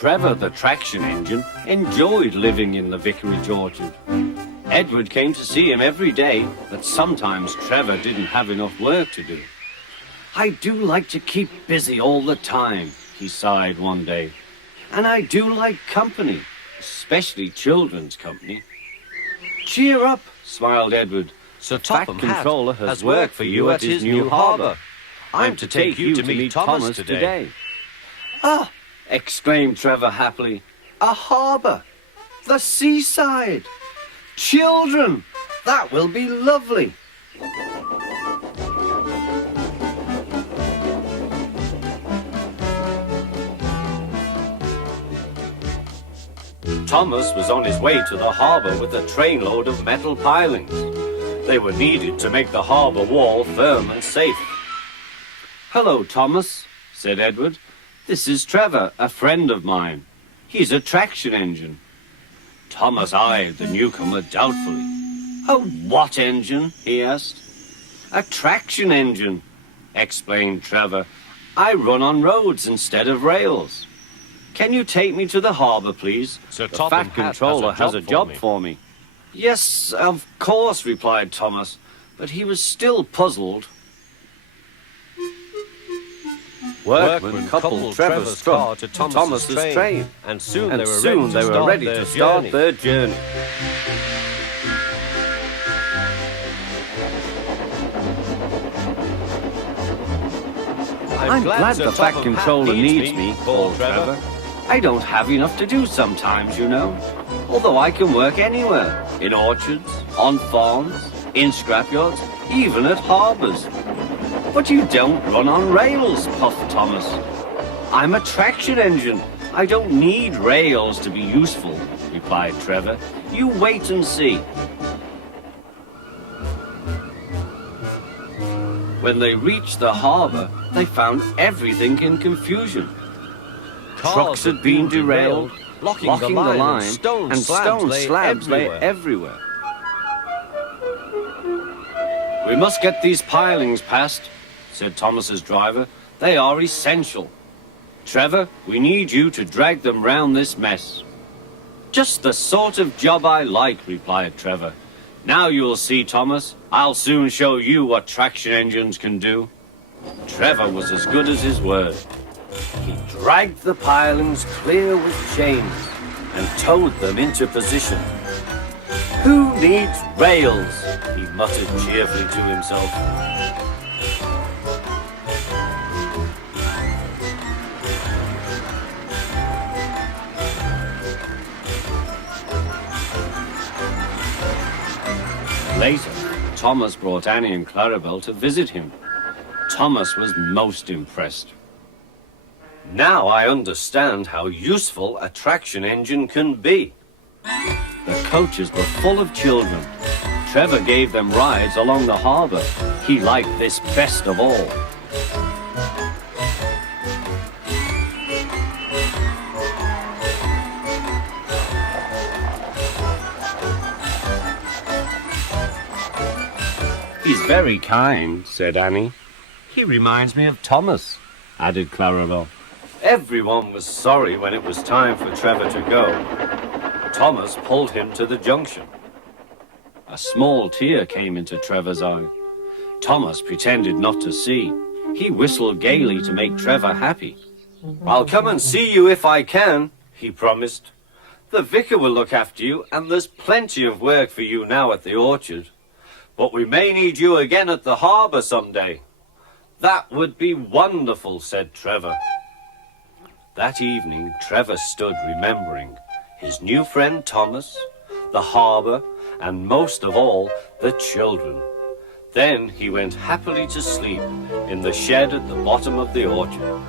Trevor, the traction engine, enjoyed living in the vicarage orchard. Edward came to see him every day, but sometimes Trevor didn't have enough work to do. "I do like to keep busy all the time," he sighed one day. "And I do like company, especially children's company." "Cheer up," smiled Edward. Sir "The Fat Topham Controller Hatt has work for you at his new harbour. I'm to take you to meet Thomas today." "Ah!" exclaimed Trevor happily. "A harbour! The seaside! Children! That will be lovely!" Thomas was on his way to the harbour with a trainload of metal pilings. They were needed to make the harbour wall firm and safe. "Hello, Thomas," said Edward. "This is Trevor, a friend of mine. He's a traction engine." Thomas eyed the newcomer doubtfully. "A what engine?" he asked. "A traction engine," explained Trevor. "I run on roads instead of rails. Can you take me to the harbour, please? Sir The Topham Fat Hatt Controller has a job for me." "Yes, of course," replied Thomas, but he was still puzzled. Workmen coupled Trevor's car to Thomas's train, and soon they were ready to start their journey. "I'm glad the Fat Controller needs me," called Trevor. "I don't have enough to do sometimes, you know. Although I can work anywhere, in orchards, on farms, in scrapyards, even at harbours." "But you don't run on rails," puffed Thomas. "I'm a traction engine. I don't need rails to be useful," replied Trevor. "You wait and see." When they reached the harbour, they found everything in confusion. Trucks had been derailed, blocking the line, and stone slabs lay everywhere. "We must get these pilings past," said Thomas's driver. "They are essential. Trevor, we need you to drag them round this mess." "Just the sort of job I like," replied Trevor. "Now you'll see, Thomas. I'll soon show you what traction engines can do." Trevor was as good as his word. He dragged the pilings clear with chains and towed them into position. "Who needs rails?" he muttered cheerfully to himself. Later, Thomas brought Annie and Clarabel to visit him. Thomas was most impressed. "Now I understand how useful a traction engine can be." The coaches were full of children. Trevor gave them rides along the harbour. He liked this best of all. "He's very kind," said Annie. "He reminds me of Thomas," added Clarabel. Everyone was sorry when it was time for Trevor to go. Thomas pulled him to the junction. A small tear came into Trevor's eye. Thomas pretended not to see. He whistled gaily to make Trevor happy. "I'll come and see you if I can," he promised. "The vicar will look after you, and there's plenty of work for you now at the orchard. But we may need you again at the harbour someday." "That would be wonderful," said Trevor. That evening, Trevor stood remembering his new friend Thomas, the harbour, and most of all, the children. Then he went happily to sleep in the shed at the bottom of the orchard.